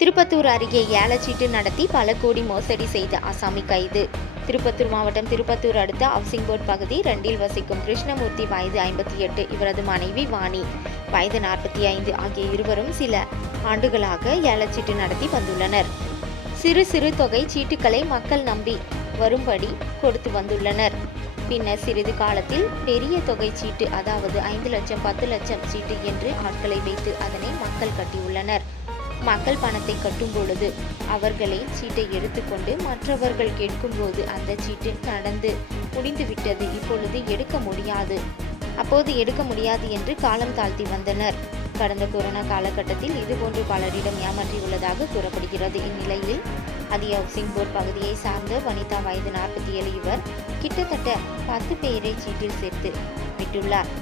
திருப்பத்தூர் அருகே ஏலச்சீட்டு நடத்தி பல கோடி மோசடி செய்த ஆசாமி கைது. திருப்பத்தூர் மாவட்டம் திருப்பத்தூர் அடுத்த ஹவுசிங் போர்ட் பகுதி 2 வசிக்கும் கிருஷ்ணமூர்த்தி வயது 58, இவரது மனைவி வாணி வயது 45 ஆகிய இருவரும் சில ஆண்டுகளாக ஏலச்சீட்டு நடத்தி வந்துள்ளனர். சிறு சிறு தொகை சீட்டுகளை மக்கள் நம்பி வரும்படி கொடுத்து வந்துள்ளனர். பின்னர் சிறிது காலத்தில் பெரிய தொகை சீட்டு, அதாவது 5 லட்சம் 10 லட்சம் சீட்டு என்று ஆட்களை வைத்து அதனை மக்கள் கட்டியுள்ளனர். மக்கள் பணத்தை கட்டும் பொழுது அவர்களே சீட்டை எடுத்துக்கொண்டு மற்றவர்கள் கேட்கும்போது அந்த சீட்டு நடந்து முடிந்துவிட்டது, இப்பொழுது எடுக்க முடியாது என்று காலம் தாழ்த்தி வந்தனர். கடந்த கொரோனா காலகட்டத்தில் இதுபோன்று பலரிடம் ஏமாற்றியுள்ளதாக கூறப்படுகிறது. இந்நிலையில் அதிக ஹவுசிங் போர்ட் பகுதியை சார்ந்த வனிதா வயது 47 இவர் கிட்டத்தட்ட 10 பேரை சீட்டில் சேர்த்து விட்டுள்ளார்.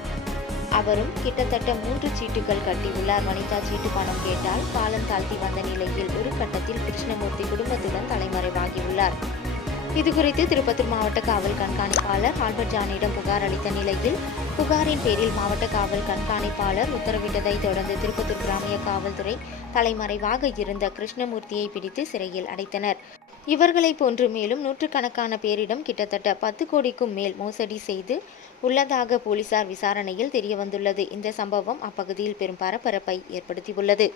அவரும் கிட்டத்தட்ட 3 சீட்டுகள் கட்டியுள்ளார். வனிதா சீட்டு பணம் கேட்டால் காலம் தாழ்த்தி வந்த நிலையில் ஒரு கட்டத்தில் கிருஷ்ணமூர்த்தி குடும்பத்துடன் தலைமறைவாகியுள்ளார். இதுகுறித்து திருப்பத்தூர் மாவட்ட காவல் கண்காணிப்பாளர் ஆல்பர்ட் ஜானிடம் புகார் அளித்த நிலையில் புகாரின் பேரில் மாவட்ட காவல் கண்காணிப்பாளர் உத்தரவிட்டதை தொடர்ந்து திருப்பத்தூர் கிராமிய காவல்துறை தலைமறைவாக இருந்த கிருஷ்ணமூர்த்தியை பிடித்து சிறையில் அடைத்தனர். இவர்களை போன்று மேலும் நூற்றுக்கணக்கான பேரிடம் கிட்டத்தட்ட 10 கோடிக்கும் மேல் மோசடி செய்து உள்ளதாக போலீசார் விசாரணையில் தெரியவந்துள்ளது. இந்த சம்பவம் அப்பகுதியில் பெரும் பரபரப்பை ஏற்படுத்தியுள்ளது.